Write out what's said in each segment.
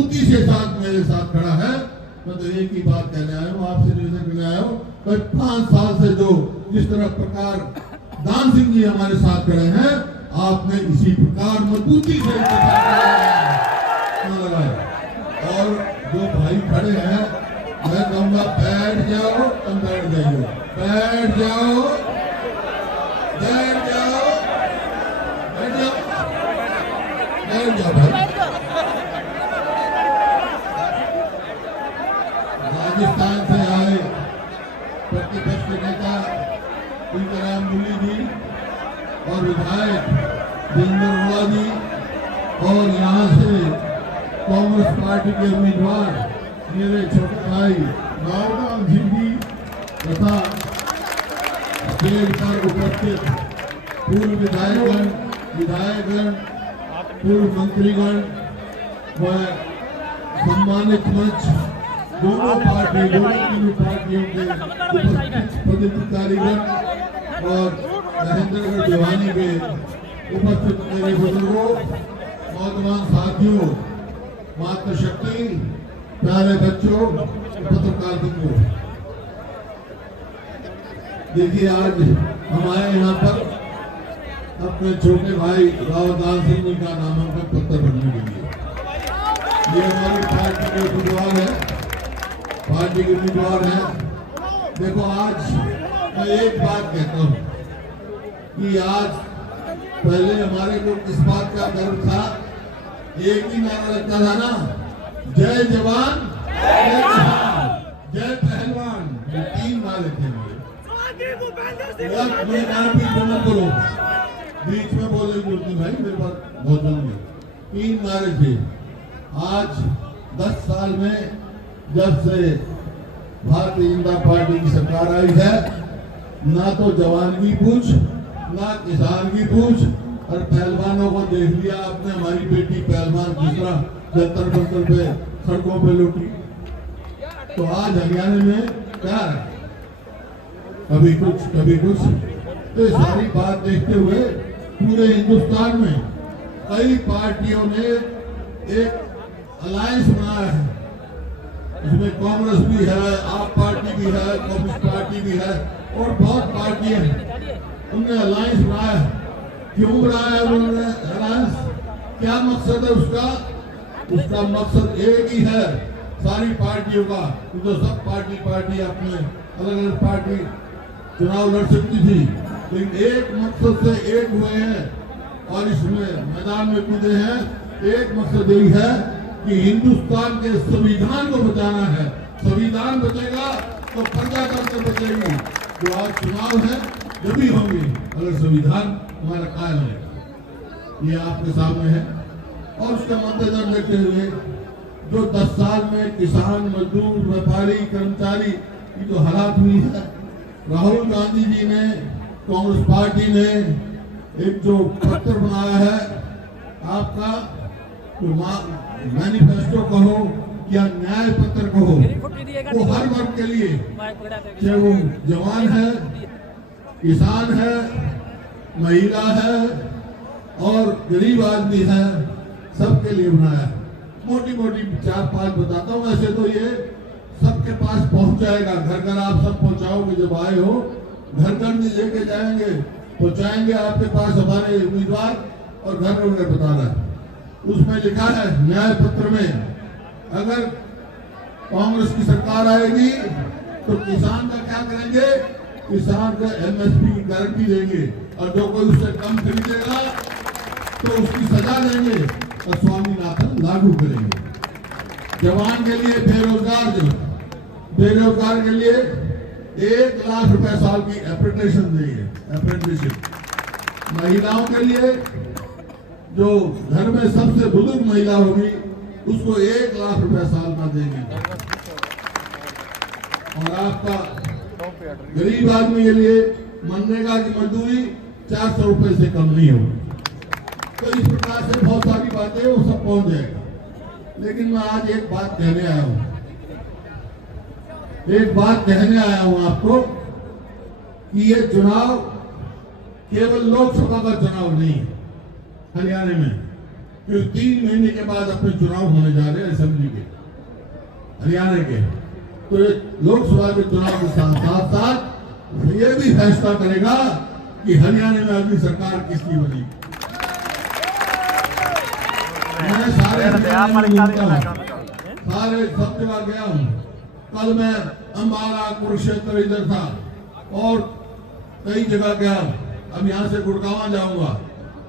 मजबूती से साथ मेरे साथ खड़ा है। मैं तो एक ही बात कहने आया हूँ, आपसे निवेदन करने आया हूँ, 5 साल से जो जिस तरह प्रकार दान सिंह जी हमारे साथ खड़े हैं, आपने इसी प्रकार मजबूती से लगाए। और जो भाई खड़े हैं, मैं कहूँगा बैठ जाओ, तुम बैठ जाइए, बैठ जाओ, बैठ जाओ, बैठ जाओ, बैठ जाओ भाई। राजस्थान से आए प्रतिपक्ष नेता तुलसीराम मूली जी और विधायक जितेंद्र रोड़ा जी और यहाँ से कांग्रेस पार्टी के उम्मीदवार मेरे छोटे भाई रावराम सिंह जी तथा स्टेज पर उपस्थित पूर्व विधायकगण, पूर्व मंत्रीगण व सम्मानित मंच दोनों तीनों पार्टियों के उपस्थित पदाधिकारीगण और महेंद्रगढ़ भिवानी के उपस्थित मेरे बुजुर्गों, नौजवान साथियों, मातृशक्ति, प्यारे बच्चों, पत्रकार बंधुओं, देखिए आज हमारे यहाँ पर अपने छोटे भाई रावदास सिंह जी का नामांकन पत्र भरने के लिए ये हमारी पार्टी के उम्मीदवार है, पार्टी के उम्मीदवार हैं। देखो आज मैं एक बात कहता हूँ कि आज पहले हमारे को इस बात का गर्व था, एक ही नारा लगता था ना, जय जवान जय किसान जय पहलवान, ये 3 नारे थे हमारे। करो बीच में बोले भाई, मेरे पास बहुत जल्दी 3 नारे थे। आज 10 साल में जब से भारतीय जनता पार्टी की सरकार आई है, ना तो जवान की पूछ, ना किसान की पूछ, और पहलवानों को देख लिया आपने। हमारी बेटी पहलवान दूसरा जंतर मंतर पे सड़कों पे लौटी। तो आज हरियाणा में क्या है, कभी कुछ कभी कुछ। तो ये सारी बात देखते हुए पूरे हिंदुस्तान में कई पार्टियों ने एक अलायंस बनाया है, इसमें कांग्रेस भी है, आप पार्टी भी है, कम्युनिस्ट पार्टी भी है और बहुत पार्टियां हैं। उनने अलायंस बनाया है। क्यों बनाया है उन्होंने अलायंस? क्या मकसद है उसका? उसका मकसद एक ही है सारी पार्टियों का, तो सब पार्टी अपने अलग अलग पार्टी चुनाव लड़ सकती थी, लेकिन एक मकसद से एक हुए हैं और इसमें मैदान में कूदे हैं। एक मकसद यही है कि हिंदुस्तान के संविधान को बचाना है। संविधान बचेगा तो प्रजातंत्र बचेगी। जो आज चुनाव है जब भी होंगे अगर संविधान हमारा कायम है, ये आपके सामने है। और उसका मद्देनजर रखते हुए जो 10 साल में किसान, मजदूर, व्यापारी, कर्मचारी की जो हालात हुई है, राहुल गांधी जी ने, कांग्रेस पार्टी ने एक जो पत्र बनाया है आपका, तो मैनिफेस्टो कहो या न्याय पत्र कहो, वो हर वर्ग के लिए, चाहे वो जवान है, किसान है, महिला है और गरीब आदमी है, सबके लिए बनाया है। मोटी मोटी 4-5 बताता हूँ। ऐसे तो ये सबके पास पहुंच जाएगा, घर घर आप सब पहुंचाओगे। जब आए हो घर घर में लेके जाएंगे, पहुंचाएंगे आपके पास हमारे उम्मीदवार और घर में बता रहा है। उसमें लिखा है न्याय पत्र में, अगर कांग्रेस की सरकार आएगी तो किसान का क्या करेंगे? किसान को एमएसपी की गारंटी देंगे और जो कोई उससे कम खरीदेगा तो उसकी सजा देंगे और स्वामीनाथन लागू करेंगे। जवान के लिए बेरोजगार के लिए 1 लाख रुपए साल की अप्रेंटिसशिप देंगे, अप्रेंटिसशिप। महिलाओं के लिए जो घर में सबसे बुजुर्ग महिला होगी उसको 1 लाख रुपए साल का देंगे। और आपका गरीब आदमी के लिए मनरेगा की मजदूरी 400 रुपए से कम नहीं होगी। तो इस प्रकार से बहुत सारी बातें वो सब पहुंच जाएगा। लेकिन मैं आज एक बात कहने आया हूं, आपको कि ये चुनाव केवल लोकसभा का चुनाव नहीं है हरियाणा में, कि 3 महीने के बाद अपने चुनाव होने जा रहे हैं असेंबली के, हरियाणा के। तो लोकसभा के चुनाव के साथ साथ ये भी फैसला करेगा कि हरियाणा में अगली सरकार किसकी बनेगी। मैं सारे सब जगह गया हूँ। कल मैं अंबाला, कुरुक्षेत्र इधर था और कई जगह गया। अब यहाँ से गुड़गांव जाऊंगा।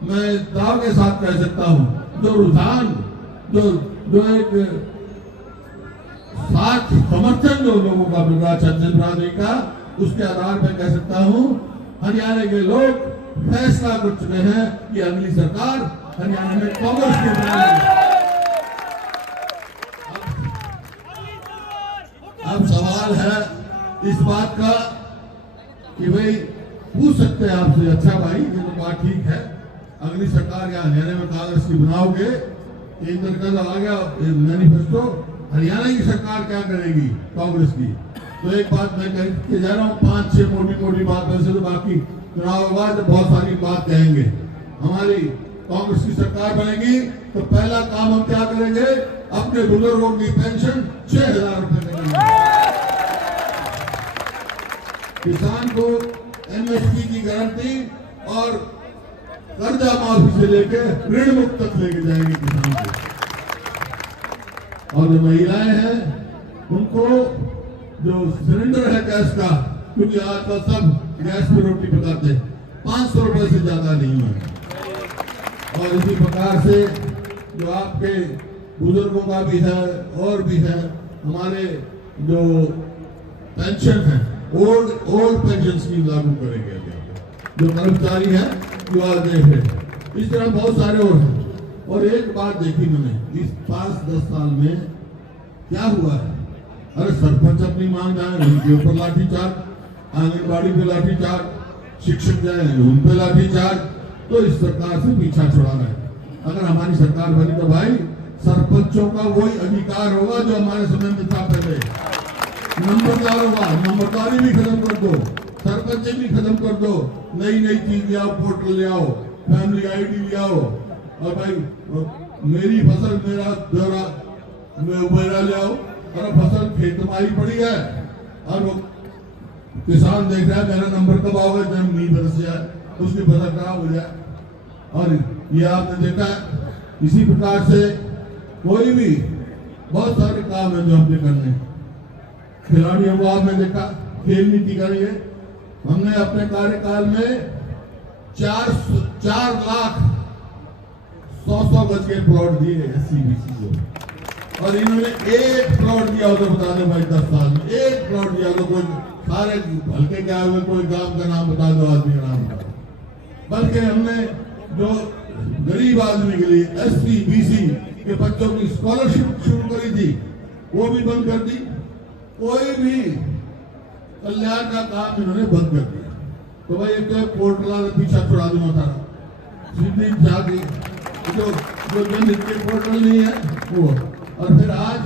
मैं दाव के साथ कह सकता हूँ जो रुझान जो एक साथ समर्थन जो लोगों का मिल रहा चंद्रबाबू का, उसके आधार पर कह सकता हूँ हरियाणा के लोग फैसला कर चुके हैं कि अगली सरकार हरियाणा में कांग्रेस की बनेगी। अब सवाल है इस बात का कि भाई पूछ सकते हैं आपसे, अच्छा भाई ये तो बात ठीक है, अगली सरकार या हरियाणा में कांग्रेस की बनाओगे, केंद्र का आ गया मैनिफेस्टो, हरियाणा की सरकार क्या करेगी कांग्रेस की। तो एक बात मैं कह के जा रहा हूँ, 5-6 मोटी बात, वैसे तो बाकी चुनाव के बाद बहुत सारी बात कहेंगे। हमारी कांग्रेस की सरकार बनेगी तो पहला काम हम क्या करेंगे, अपने बुजुर्गों की पेंशन 6,000 रुपए करेंगे। किसान को एमएसपी की गारंटी और कर्जा माफी से लेकर ऋण मुक्त तक लेके जाएंगे किसान को। और जो महिलाएं हैं उनको जो सिलेंडर है गैस का, क्योंकि आजकल सब गैस पे रोटी पकाते, 500 रुपए से ज्यादा नहीं है। और इसी प्रकार से जो आपके बुजुर्गों का भी है और भी है, हमारे जो पेंशन है ओल्ड पेंशन स्कीम लागू करेंगे जो कर्मचारी है जो आज देख रहे। इस तरह बहुत सारे और हैं। और एक बात देखी मैंने इस 5-10 साल में क्या हुआ है, अरे सरपंच अपनी मांग जाए उनके ऊपर लाठीचार्ज, आंगनबाड़ी पे लाठीचार्ज, शिक्षक जाए उन पे लाठीचार्ज। तो इस सरकार से पीछा छुड़ाना है। अगर हमारी सरकार बनी तो भाई सरपंचों का वही अधिकार होगा जो हमारे समय में था पहले। नंबरदार होगा, नंबरदारी भी खत्म कर दो, सरपंच भी खत्म कर दो, नई चीज ले आओ, पोर्टल ले आओ, फैमिली आईडी ले आओ, और भाई मेरी फसल मेरा ब्यौरा मेरा ले आओ। और फसल खेत मारी पड़ी है और वो किसान देख रहा है मेरा नंबर कब आओगे जब मीह बरस जाए, उसकी फसल खराब हो जाए। और ये आपने देखा है इसी प्रकार से कोई भी बहुत सारे काम है जो हमने करने। खिलाड़ियों को आपने देखा खेल नीति करेंगे, हमने अपने कार्यकाल में 4 लाख 100 गज के प्लॉट दिए SC-BC को, और इन्होंने एक प्लॉट दिया हो तो बता दो भाई 10 साल में एक प्लॉट दिया तो कोई सारे हल्के क्या हुए, कोई गांव का नाम बता दो, आदमी का नाम बता दो। बल्कि हमने जो गरीब आदमी के लिए SC-BC के बच्चों की स्कॉलरशिप शुरू करी थी वो भी बंद कर दी। कोई भी कल्याण का काम इन्होंने बंद कर दिया। तो भाई एक पोर्टल पीछा छुड़ा दूंगा था सीधी जाती जो जनहित के पोर्टल नहीं है वो। और फिर आज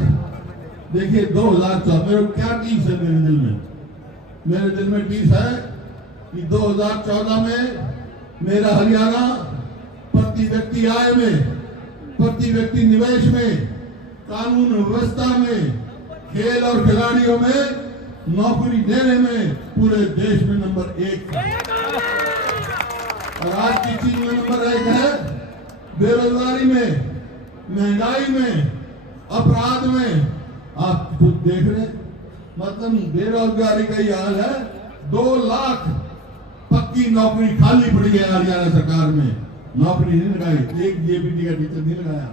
देखिए 2014 मेरे क्या टीस है मेरे दिल में टीस है कि 2014 में मेरा हरियाणा प्रति व्यक्ति आय में, प्रति व्यक्ति निवेश में, कानून व्यवस्था में, खेल और खिलाड़ियों में, नौकरी देने में पूरे देश में नंबर 1 था। और आज की चीज में नंबर 1 है बेरोजगारी में, महंगाई में, अपराध में। आप खुद देख रहे, मतलब बेरोजगारी का ही हाल है। 2 लाख पक्की नौकरी खाली पड़ी है हरियाणा सरकार में, नौकरी नहीं लगाई, एक JPT का टीचर नहीं लगाया।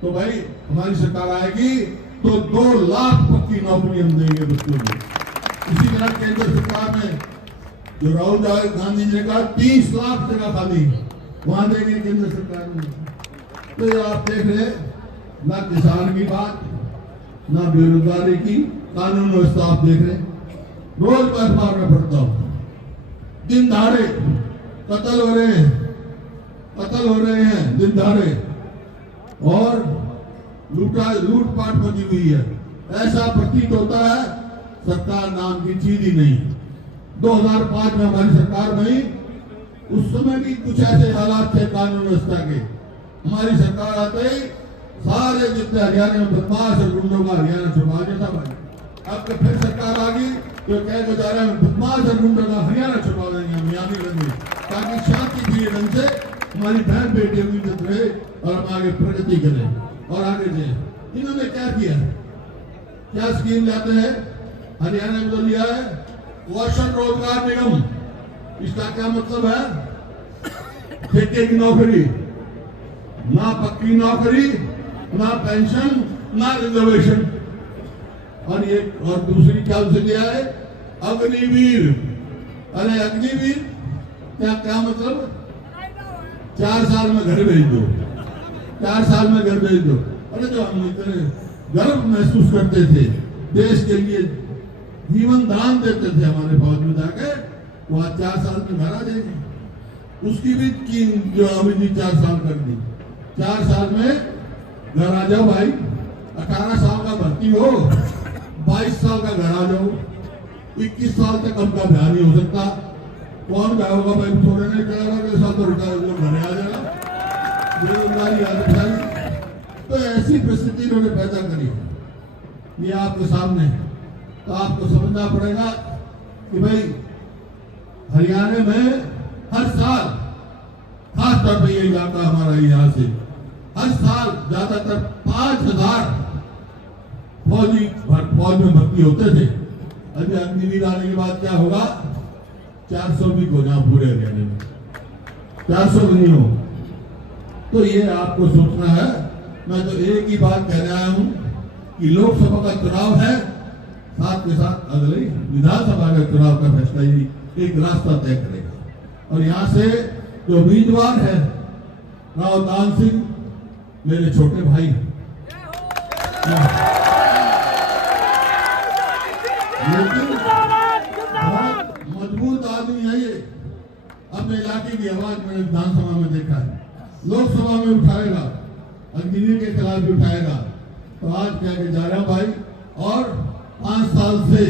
तो भाई हमारी सरकार आएगी तो 2 लाख पक्की नौकरी हम देंगे बच्चों को। इसी तरह केंद्र सरकार में जो राहुल गांधी जी ने कहा 30 लाख जगह खाली वहां देंगे केंद्र सरकार में। तो ये आप देख रहे ना किसान की बात, ना बेरोजगारी की, कानून व्यवस्था आप देख रहे। रोज मैं अखबार में पढ़ता हूँ, दिन दहाड़े कत्ल हो रहे हैं दिन दहाड़े, और लूटपाट मची हुई है। ऐसा प्रतीत होता है सरकार नाम की चीज ही नहीं। 2005 में हमारी सरकार बनी, उस समय भी कुछ ऐसे हालात थे कानून व्यवस्था के, हमारी सरकार आते ही सारे जितने हरियाणा में बदमाश और गुंडों का हरियाणा छुपा दिया था भाई। अब तो फिर सरकार आ गई तो क्या गुजारा है, बदमाश और गुंडों का हरियाणा छुपा देंगे हम यानी रहेंगे, ताकि शांति प्रिय ढंग से हमारी बहन बेटियों की इज्जत रहे और हम आगे प्रगति करें और आगे जाए। इन्होंने क्या किया, क्या स्कीम लाते हैं हरियाणा में तो लिया है कौशल रोजगार निगम। इसका क्या मतलब है, ठेके की नौकरी, ना पक्की नौकरी, ना पेंशन, ना रिजर्वेशन। और ये और दूसरी क्या उसे लिया है, अग्निवीर। अरे अग्निवीर क्या मतलब, 4 साल में घर भेज दो, 4 साल में घर भेज दो। अरे जो हम इतने गर्व महसूस करते थे, देश के लिए जीवन दान देते थे हमारे फौज में जाके, वो आज 4 साल में घर आ जाएंगे। उसकी भी स्कीम जो अभी 4 साल कर दी, 4 साल में घर आ जाओ भाई। 18 साल का भर्ती हो, 22 साल का घर आ जाओ, 21 साल तक हमका ब्याह नहीं हो सकता। कौन ब्याह होगा भाई, थोड़े नहीं करेगा के साथ तो रिटायर घर आ जाएगा, बेरोजगारी आ जाएगी। तो ऐसी परिस्थिति इन्होंने पैदा करी, ये आपके सामने। तो आपको समझना पड़ेगा कि भाई हरियाणा में हर साल, खास तौर पर ये इलाका हमारा यहाँ से हर साल ज्यादातर 5000 फौजी फौज में भर्ती होते थे। अभी अग्निवीर आने के बाद क्या होगा, 400 भी हो जाओ पूरे हरियाणा में, 400 भी नहीं हो। तो ये आपको सोचना है। मैं तो एक ही बात कहने आया हूं कि लोकसभा का चुनाव है, साथ के साथ अगले विधानसभा का चुनाव का फैसला ही एक रास्ता तय करेगा। और यहाँ से जो उम्मीदवार है राव दान सिंह, मेरे छोटे भाई, लेकिन बहुत मजबूत आदमी है ये। अपने इलाके की आवाज मैंने विधानसभा में देखा है, लोकसभा में उठाएगा, अग्निवीर के खिलाफ भी उठाएगा। तो आज क्या के जा रहा भाई, और 5 साल से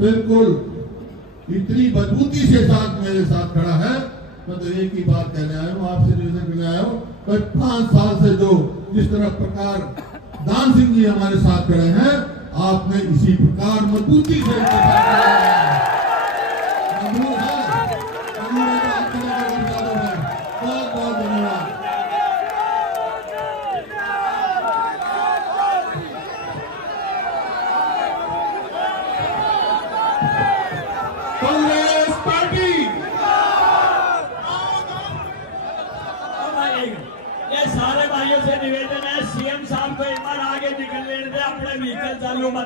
बिल्कुल इतनी मजबूती से साथ मेरे साथ खड़ा है। मैं तो एक ही बात कहने आया हूँ, आपसे निवेदन करने आया हूँ, 5 साल से जो जिस तरह प्रकार दान सिंह जी हमारे साथ खड़े हैं, आपने इसी प्रकार मजबूती से बहुत बहुत धन्यवाद। कांग्रेस पार्टी, ये सारे भाइयों से निवेदन है, सीएम साहब को एक बार आगे निकलने दे, अपने व्हीकल चालू मत